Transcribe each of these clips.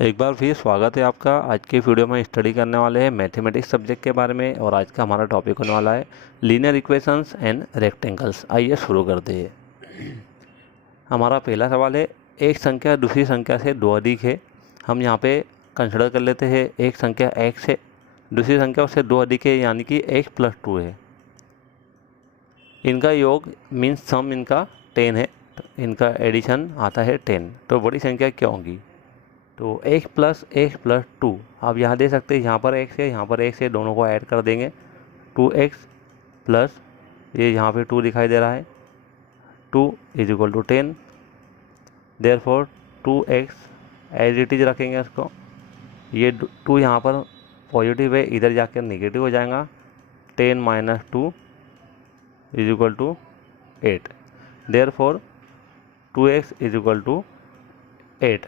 एक बार फिर स्वागत है आपका। आज की वीडियो में स्टडी करने वाले हैं मैथमेटिक्स सब्जेक्ट के बारे में और आज का हमारा टॉपिक होने वाला है लीनियर इक्वेशंस एंड रेक्टेंगल्स। आइए शुरू करते हैं। हमारा पहला सवाल है, एक संख्या दूसरी संख्या से दो अधिक है। हम यहाँ पे कंसिडर कर लेते हैं एक संख्या x है, दूसरी संख्या उससे दो अधिक है यानी कि x + 2 है। इनका योग मीन्स सम इनका 10 है, तो इनका एडिशन आता है 10। तो बड़ी संख्या क्या होगी? तो x + 2 आप यहाँ दे सकते हैं, यहाँ पर x है, यहाँ पर x है, दोनों को ऐड कर देंगे। 2x प्लस ये यहाँ पे 2 दिखाई दे रहा है, 2 = 10। Therefore 2x as it is रखेंगे इसको। ये 2 यहाँ पर पॉजिटिव है, इधर जाकर नेगेटिव हो जाएगा। 10 - 2 = 8। Therefore 2x = 8।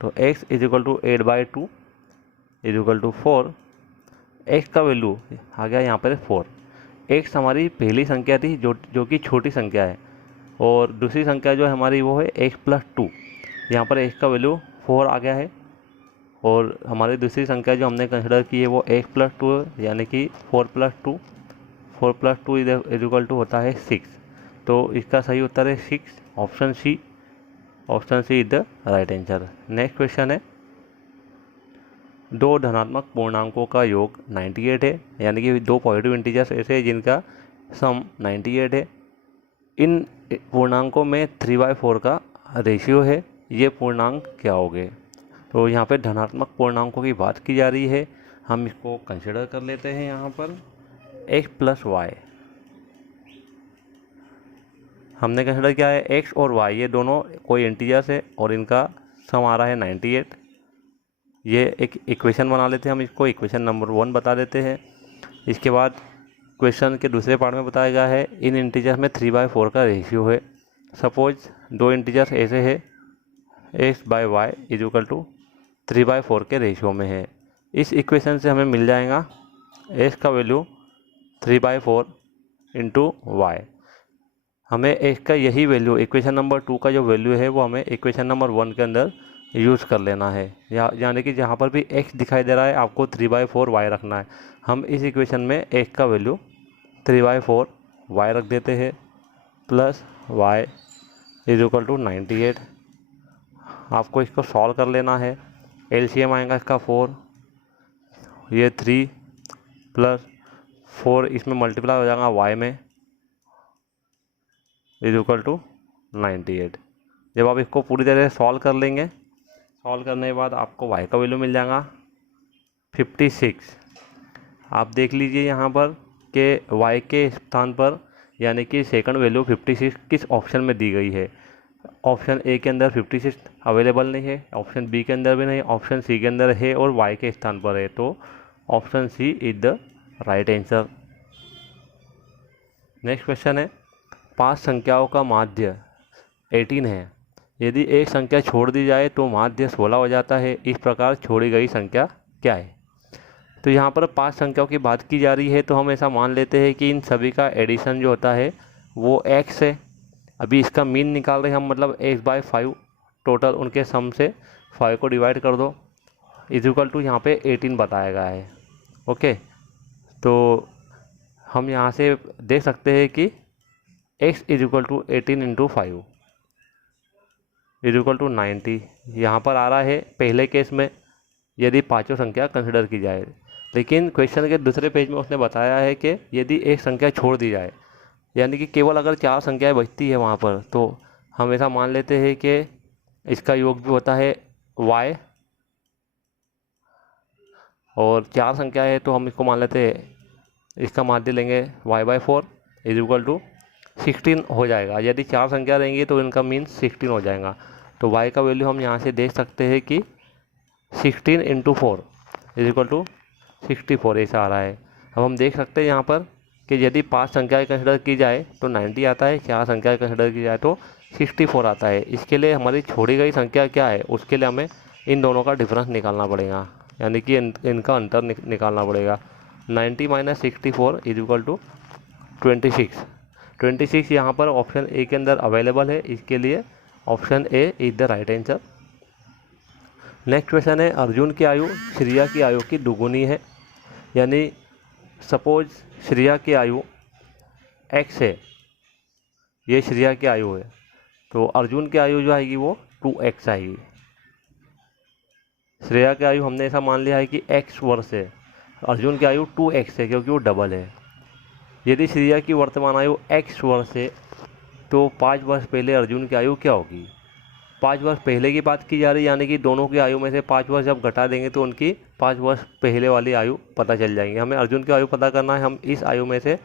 तो x = 8/2 = 4। x का वैल्यू आ गया यहाँ पर 4। x हमारी पहली संख्या थी जो कि छोटी संख्या है, और दूसरी संख्या जो है हमारी वो है x + 2। यहाँ पर x का वैल्यू 4 आ गया है, और हमारी दूसरी संख्या जो हमने कंसिडर की है वो x + 2 है, यानी कि 4 + 2। 4 + 2 = होता है 6। तो इसका सही उत्तर है 6, option C. Option C is the right answer. Next question है, दो धनात्मक पूर्णांकों का योग 98 है, यानी कि दो पॉजिटिव इंटीजर्स ऐसे हैं जिनका सम 98 है। इन पूर्णांकों में 3/4 का रेशियो है। ये पूर्णांक क्या होंगे? तो यहाँ पे धनात्मक पूर्णांकों की बात की जा रही है। हम इसको कंसिडर कर लेते हैं। यहाँ पर x + y हमने कंसिडर किया है। x और y ये दोनों कोई इंटीजर्स है और इनका सम आ रहा है 98। ये एक इक्वेशन बना लेते हैं, हम इसको इक्वेशन नंबर 1 बता देते हैं। इसके बाद क्वेश्चन के दूसरे पार्ट में बताया गया है इन इंटीजर्स में 3/4 का रेशियो है। सपोज दो इंटीजर्स ऐसे है, x/y = 3/4 के रेशियो में है। इस इक्वेशन से हमें मिल जाएगा x का वैल्यू 3/4 × y। हमें x का यही वैल्यू इक्वेशन नंबर 2 का जो वैल्यू है वो हमें इक्वेशन नंबर 1 के अंदर यूज़ कर लेना है। यानी कि जहाँ पर भी x दिखाई दे रहा है आपको 3/4 y रखना है। हम इस इक्वेशन में x का वैल्यू 3/4 y रख देते हैं, प्लस y = 98। आपको इसको सॉल्व कर लेना है। एलसीएम आएगा इसका 4, ये 3 + 4 इसमें मल्टीप्लाई हो जाएगा y में = 98। जब आप इसको पूरी तरह से सॉल्व कर लेंगे, सॉल्व करने के बाद आपको y का वैल्यू मिल जाएगा 56। आप देख लीजिए यहाँ पर कि y के स्थान पर यानी कि सेकंड वैल्यू 56 किस ऑप्शन में दी गई है। ऑप्शन ए के अंदर 56 अवेलेबल नहीं है, ऑप्शन बी के अंदर भी नहीं, ऑप्शन सी के अंदर है और y के स्थान पर है। तो option C is the right answer. Next question है, 5 संख्याओं का माध्य 18 है। यदि एक संख्या छोड़ दी जाए तो माध्य 16 हो जाता है। इस प्रकार छोड़ी गई संख्या क्या है? तो यहाँ पर 5 संख्याओं की बात की जा रही है, तो हम ऐसा मान लेते हैं कि इन सभी का एडिशन जो होता है वो x है। अभी इसका मीन निकाल रहे हैं हम, मतलब x/5 टोटल उनके सम से 5 को डिवाइड कर दो = यहाँ पे 18 बताया गया है। ओके, तो हम यहाँ से देख सकते हैं कि x = 18 × 5 = 90 यहाँ पर आ रहा है पहले केस में, यदि पांचों संख्या कंसिडर की जाए। लेकिन क्वेश्चन के दूसरे पेज में उसने बताया है कि यदि एक संख्या छोड़ दी जाए, यानी कि केवल अगर 4 संख्याएं बचती है वहाँ पर, तो हम ऐसा मान लेते हैं कि इसका योग भी होता है y, और 4 संख्या है तो हम इसको मान लेते हैं, इसका माध्य लेंगे y/4 = 16 हो जाएगा। यदि 4 संख्या रहेंगी तो इनका मीन 16 हो जाएगा। तो y का वैल्यू हम यहाँ से देख सकते हैं कि 16 × 4 = 64 ऐसा आ रहा है। अब हम देख सकते हैं यहाँ पर कि यदि 5 संख्याएँ कंसिडर की जाए तो 90 आता है, 4 संख्याएँ कंसिडर की जाए तो 64 आता है। इसके लिए हमारी छोड़ी गई संख्या क्या है, उसके लिए हमें इन दोनों का डिफरेंस निकालना पड़ेगा, यानी कि इनका अंतर निकालना पड़ेगा। 90 - 64 = 26। 26 यहाँ पर ऑप्शन ए के अंदर अवेलेबल है, इसके लिए option A is the right answer. Next question है, अर्जुन की आयु श्रेया की आयु की दुगुनी है, यानी सपोज श्रेया की आयु x है, ये श्रेया की आयु है, तो अर्जुन की आयु जो आएगी वो 2x आएगी। श्रेया की आयु हमने ऐसा मान लिया है कि x वर्ष है, अर्जुन की आयु 2x है क्योंकि वो डबल है। यदि श्रेया की वर्तमान आयु x वर्ष है तो 5 वर्ष पहले अर्जुन की आयु क्या होगी? 5 वर्ष पहले की बात की जा रही है, यानी कि दोनों की आयु में से 5 वर्ष जब घटा देंगे तो उनकी 5 वर्ष पहले वाली आयु पता चल जाएंगी। हमें अर्जुन की आयु पता करना है, हम इस आयु में से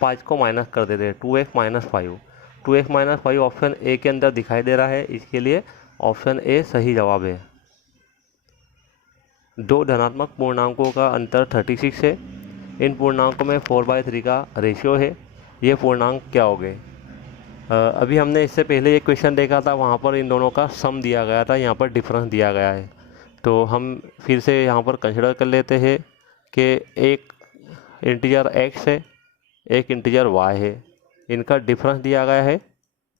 5 को माइनस कर देते हैं, 2x - 5। 2x - 5 ऑप्शन ए के अंदर दिखाई दे रहा है, इसके लिए ऑप्शन ए सही जवाब है। दो धनात्मक पूर्णांकों का अंतर 36 है, इन पूर्णांकों में 4/3 का रेशियो है, ये पूर्णांक क्या हो गए? अभी हमने इससे पहले एक क्वेश्चन देखा था, वहाँ पर इन दोनों का सम दिया गया था, यहाँ पर डिफरेंस दिया गया है। तो हम फिर से यहाँ पर कंसिडर कर लेते हैं कि एक इंटीजर x है, एक इंटीजर y है, इनका डिफरेंस दिया गया है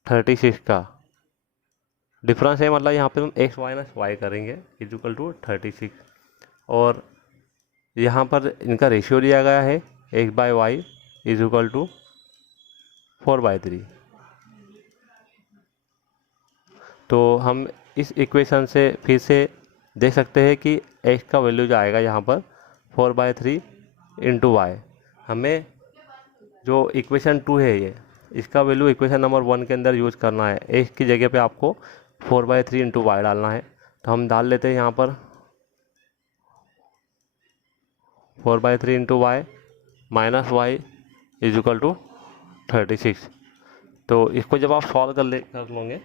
36 का। डिफरेंस है मतलब यहाँ पे हम x - y करेंगे इक्वल टू 36, और यहाँ पर इनका रेशियो दिया गया है x/y इक्वल टू 4/3। तो हम इस इक्वेशन से फिर से देख सकते हैं कि x का वैल्यू जो आएगा यहाँ पर 4/3 इंटू y। हमें जो इक्वेशन 2 है ये, इसका वैल्यू इक्वेशन नंबर 1 के अंदर यूज़ करना है। x की जगह पे आपको 4/3 इंटू y डालना है, तो हम डाल लेते हैं यहाँ पर 4/3 into y minus y equal to 36। तो इसको जब आप सॉल्व कर लोगे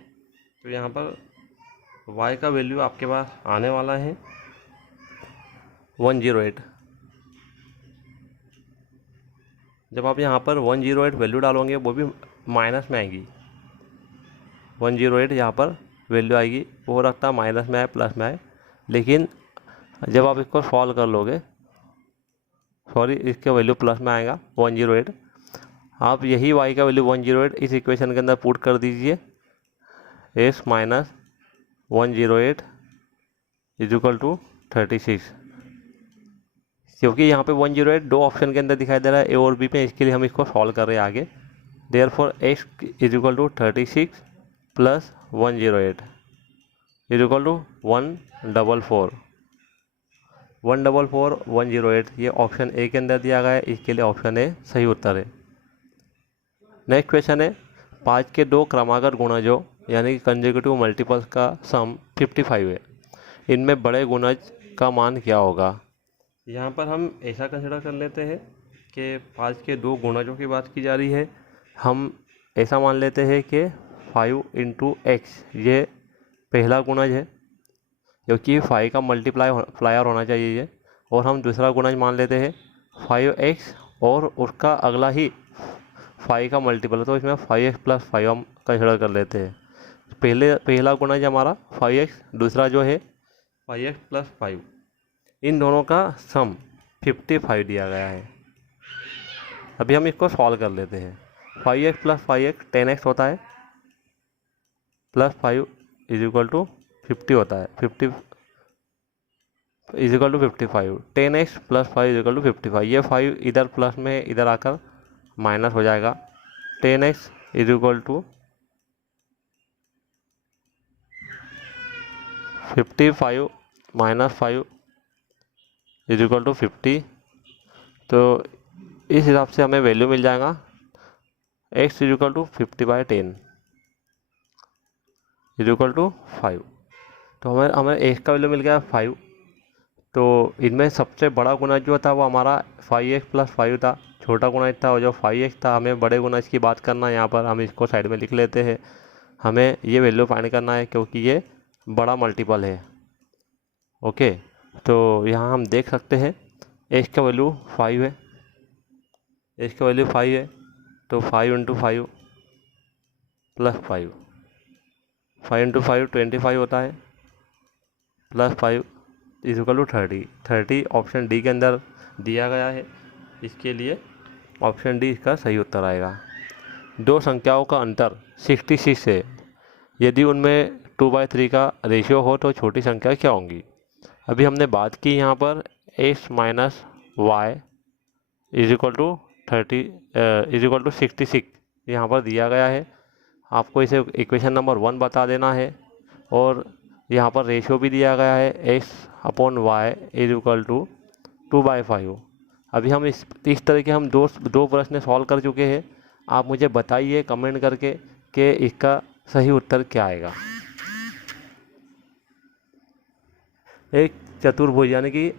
तो यहाँ पर y का वैल्यू आपके पास आने वाला है 108। जब आप यहाँ पर 108 वैल्यू डालोगे, वो भी माइनस में आएगी, 108 यहाँ पर वैल्यू आएगी, वो रखता है माइनस में आए प्लस में आए, लेकिन जब आप इसको सॉल्व कर लोगे, सॉरी इसका वैल्यू प्लस में आएगा 108। आप यही y का वैल्यू 108 इस इक्वेशन के अंदर पुट कर दीजिए, s - 108 इक्वल टू 36। क्योंकि यहाँ पे 108 दो ऑप्शन के अंदर दिखाई दे रहा है, ए और बी पे, इसके लिए हम इसको सॉल्व कर रहे हैं आगे। Therefore x equal to 36 plus 108 equal to 144। 144 108 ये ऑप्शन ए के अंदर दिया गया है, इसके लिए ऑप्शन ए सही उत्तर है। नेक्स्ट क्वेश्चन है, 5 के दो क्रमागत गुणजों यानी कि कंसेक्यूटिव मल्टीपल्स का सम 55 है, इनमें बड़े गुणज का मान क्या होगा? यहाँ पर हम ऐसा कंसिडर कर लेते हैं कि 5 के दो गुणजों की बात की जा रही है। हम ऐसा मान लेते हैं कि 5 इंटू एक्स ये पहला गुणज है, क्योंकि 5 का मल्टीप्लायर होना चाहिए ये, और हम दूसरा गुणज मान लेते हैं 5x और उसका अगला ही 5 का मल्टीपल, तो इसमें 5x + 5 हम कंसिडर कर लेते हैं। पहला गुणज हमारा 5x, दूसरा जो है 5x + 5, इन दोनों का सम 55 दिया गया है। अभी हम इसको सॉल्व कर लेते हैं। 5x + 5x 10x होता है, प्लस 5 इक्वल टू 50 होता है, 50 equal to 55। 10x + 5 equal to 55। ये 5 इधर प्लस में इधर आकर माइनस हो जाएगा। 10x equal to 55 minus 5 equal to 50। तो इस हिसाब से हमें वैल्यू मिल जाएगा x equal to 50/10 equal to 5। तो हमें x का वैल्यू मिल गया 5। तो इनमें सबसे बड़ा गुणज जो था वो हमारा 5x + 5 था, छोटा गुणज था और जो 5x था। हमें बड़े गुणज की बात करना है, यहाँ पर हम इसको साइड में लिख लेते हैं। हमें ये वैल्यू फाइंड करना है क्योंकि ये बड़ा मल्टीपल है। ओके, तो यहाँ हम देख सकते हैं x का वैल्यू 5 है, x का वैल्यू 5 है, तो 5 × 5 + 5, 5 × 5 25 होता है, plus 5 equal to 30। 30 option D के अंदर दिया गया है, इसके लिए ऑप्शन डी इसका सही उत्तर आएगा। दो संख्याओं का अंतर 66 है, यदि उनमें 2/3 का रेशियो हो तो छोटी संख्या क्या होंगी? अभी हमने बात की यहाँ पर x minus y is equal to 66 यहाँ पर दिया गया है। आपको इसे इक्वेशन नंबर 1 बता देना है और यहाँ पर रेशियो भी दिया गया है x upon y is equal to 2/5। अभी हम इस तरह के हम दो प्रश्न सॉल्व कर चुके हैं। आप मुझे बताइए कमेंट करके कि इसका सही उत्तर क्या आएगा। एक चतुर्भुज यानी कि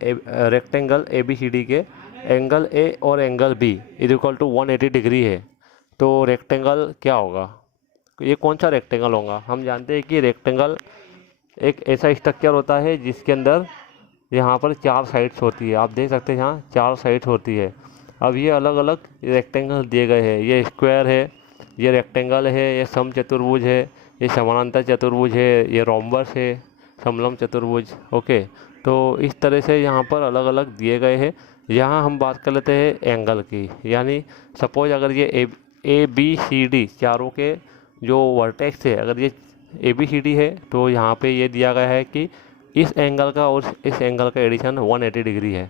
रेक्टेंगल ABCD के एंगल A और angle B is equal to 180 degree है, तो रेक्टेंगल क्या होगा? ये कौन सा रेक्टेंगल होगा? हम जानते हैं कि रेक्टेंगल एक ऐसा स्ट्रक्चर होता है जिसके अंदर यहाँ पर 4 साइड्स होती है। आप देख सकते हैं यहाँ 4 साइड्स होती है। अब ये अलग अलग रेक्टेंगल दिए गए हैं, ये स्क्वायर है, ये रेक्टेंगल है, ये समचतुर्भुज है, ये समानांतर चतुर्भुज है, ये रोम्बस है, समलंब चतुर्भुज। ओके, तो इस तरह से यहाँ पर अलग अलग दिए गए हैं। यहाँ हम बात कर लेते हैं एंगल की, यानी सपोज अगर ये ABCD चारों के जो वर्टेक्स है, अगर ये ABCD है तो यहाँ पे ये दिया गया है कि इस एंगल का और इस एंगल का एडिशन 180 डिग्री है।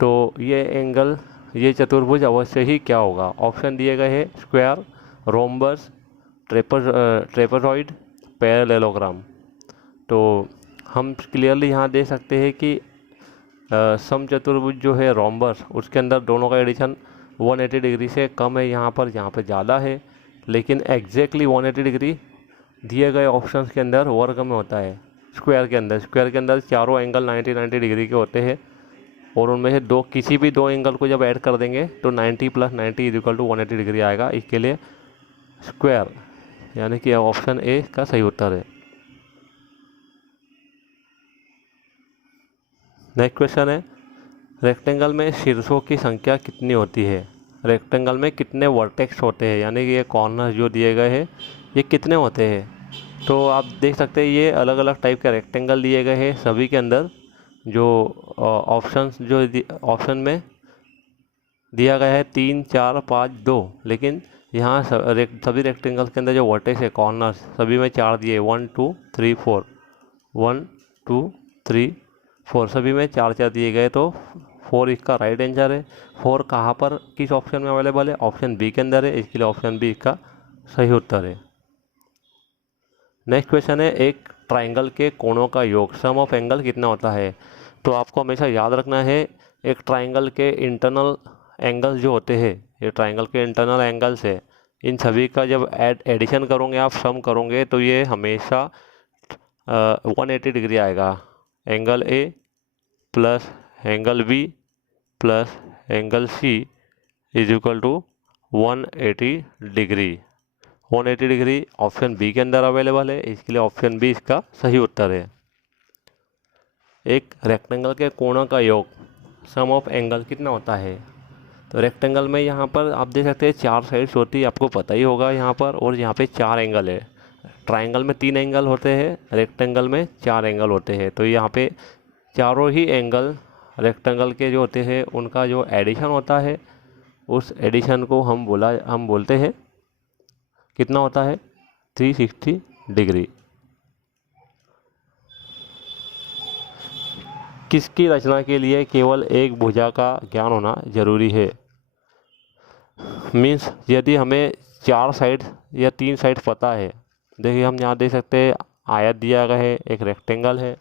तो ये एंगल, ये चतुर्भुज अवश्य ही क्या होगा? ऑप्शन दिए गए हैं स्क्वायर, रोम्बस, ट्रेपेजॉइड, पैरेललोग्राम। तो हम क्लियरली यहाँ देख सकते हैं कि समचतुर्भुज जो है रोम्बस, उसके अंदर दोनों का एडिशन 180 डिग्री से कम है, यहाँ पर ज़्यादा है। लेकिन एग्जैक्टली 180 डिग्री दिए गए ऑप्शंस के अंदर वर्ग में होता है। स्क्वायर के अंदर चारों एंगल 90 डिग्री के होते हैं और उनमें से किसी भी दो एंगल को जब ऐड कर देंगे तो 90 + 90 इज इक्वल टू 180 डिग्री आएगा। इसके लिए स्क्वायर यानी कि ऑप्शन ए का सही उत्तर है। नेक्स्ट क्वेश्चन है, रेक्टेंगल में शीर्षों की संख्या कितनी होती है? रेक्टेंगल में कितने वर्टेक्स होते हैं, यानी कि ये कॉर्नर जो दिए गए हैं ये कितने होते हैं? तो आप देख सकते हैं ये अलग अलग टाइप के रेक्टेंगल दिए गए हैं। सभी के अंदर जो ऑप्शन में दिया गया है 3, 4, 5, 2, लेकिन यहाँ सभी रेक्टेंगल के अंदर जो वर्टेक्स है कॉर्नर सभी में 4 दिए, 1 2 3 4, 1 2 3 4 सभी में 4 दिए गए। तो 4 इसका राइट आंसर है। 4 कहाँ पर किस ऑप्शन में अवेलेबल है? ऑप्शन बी के अंदर है, इसके लिए ऑप्शन बी इसका सही उत्तर है। नेक्स्ट क्वेश्चन है, एक ट्राइंगल के कोणों का योग सम ऑफ एंगल कितना होता है? तो आपको हमेशा याद रखना है एक ट्राइंगल के इंटरनल एंगल जो होते हैं, ये ट्राइंगल के इंटरनल एंगल्स है, इन सभी का जब एडिशन करोगे आप, सम करोगे तो ये हमेशा 180 डिग्री आएगा। Angle A plus angle B plus angle C is equal to 180 degree. 180 degree option B के अंदर अवेलेबल है, इसके लिए ऑप्शन बी इसका सही उत्तर है। एक रेक्टेंगल के कोणों का योग सम ऑफ एंगल कितना होता है? तो रेक्टेंगल में यहाँ पर आप देख सकते हैं 4 साइड्स होती है, आपको पता ही होगा यहाँ पर, और यहाँ पे 4 एंगल है। ट्राइंगल में 3 एंगल होते हैं, रेक्टेंगल में 4 एंगल होते हैं। तो यहाँ पे चारों ही एंगल रेक्टेंगल के जो होते हैं उनका जो एडिशन होता है, उस एडिशन को हम बोलते हैं कितना होता है? 360 डिग्री। किसकी रचना के लिए केवल एक भुजा का ज्ञान होना जरूरी है? मीन्स यदि हमें 4 साइड या 3 साइड पता है, देखिए हम यहाँ देख सकते हैं आयत दिया गया है, एक रेक्टेंगल है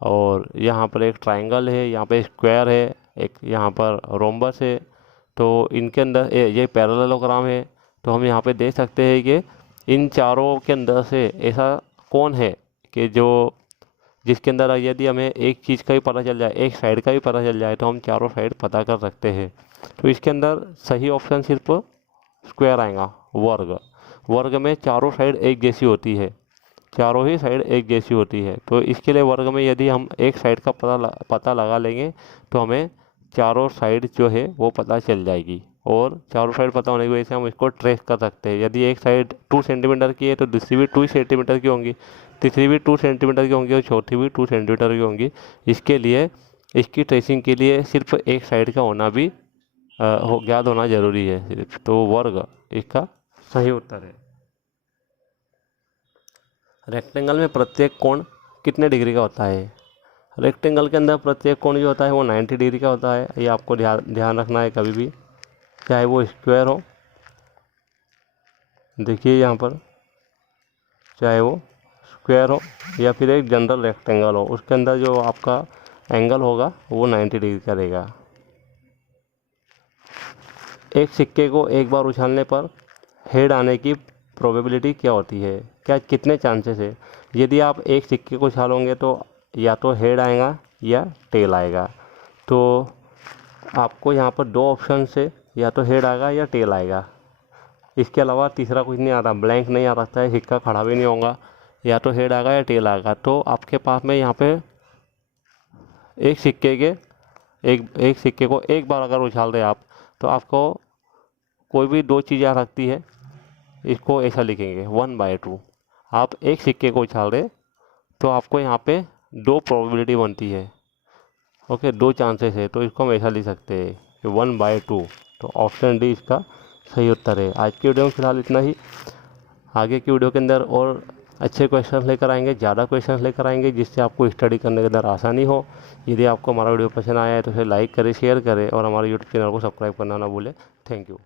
और यहाँ पर एक ट्राइंगल है, यहाँ पे स्क्वायर है, एक यहाँ पर रोम्बस है। तो इनके अंदर ये पैरेललोग्राम है। तो हम यहाँ पे देख सकते हैं कि इन चारों के अंदर से ऐसा कौन है कि जिसके अंदर यदि हमें एक चीज़ का भी पता चल जाए, एक साइड का भी पता चल जाए, तो हम चारों साइड पता कर सकते हैं। तो इसके अंदर सही ऑप्शन सिर्फ स्क्वायर आएगा। वर्ग में चारों साइड एक जैसी होती है, चारों ही साइड एक जैसी होती है। तो इसके लिए वर्ग में यदि हम एक साइड का पता लगा लेंगे तो हमें चारों साइड जो है वो पता चल जाएगी, और चारों साइड पता होने की वजह से हम इसको ट्रेस कर सकते हैं। यदि एक साइड 2 सेंटीमीटर की है तो दूसरी भी 2 सेंटीमीटर की होंगी, तीसरी भी 2 सेंटीमीटर की होंगी और चौथी भी 2 सेंटीमीटर की होंगी। इसके लिए इसकी ट्रेसिंग के लिए सिर्फ एक साइड का होना भी ज्ञात होना जरूरी है सिर्फ। तो वर्ग इसका सही उत्तर है। रेक्टेंगल में प्रत्येक कोण कितने डिग्री का होता है? रेक्टेंगल के अंदर प्रत्येक कोण जो होता है वो 90 डिग्री का होता है, ये आपको ध्यान रखना है कभी भी, चाहे वो स्क्वायर हो, देखिए यहाँ पर, चाहे वो स्क्वायर हो या फिर एक जनरल रेक्टेंगल हो, उसके अंदर जो आपका एंगल होगा वो 90 डिग्री का रहेगा। एक सिक्के को एक बार उछालने पर हेड आने की प्रोबेबिलिटी क्या होती है, क्या कितने चांसेस है? यदि आप एक सिक्के को उछालोगे तो या तो हेड आएगा या टेल आएगा। तो आपको यहाँ पर दो ऑप्शन से, या तो हेड आएगा या टेल आएगा, इसके अलावा तीसरा कुछ नहीं आता, ब्लैंक नहीं आ सकता है, सिक्का खड़ा भी नहीं होगा, या तो हेड आएगा या टेल आएगा। तो आपके पास में यहाँ पे एक सिक्के को एक बार अगर उछाल दे आप, तो आपको कोई भी दो चीज़ें आ सकती है। इसको ऐसा लिखेंगे 1/2। आप एक सिक्के को उछाल दे तो आपको यहाँ पे दो प्रोबेबिलिटी बनती है, ओके, दो चांसेस है, तो इसको हम ऐसा लिख सकते हैं कि 1/2। तो ऑप्शन डी इसका सही उत्तर है। आज की वीडियो में फिलहाल इतना ही। आगे की वीडियो के अंदर और अच्छे क्वेश्चन लेकर आएंगे, ज़्यादा क्वेश्चन लेकर आएंगे, जिससे आपको स्टडी करने के अंदर आसानी हो। यदि आपको हमारा वीडियो पसंद आया है तो इसे लाइक करें, शेयर करें और हमारे यूट्यूब चैनल को सब्सक्राइब करना ना भूलें। Thank you.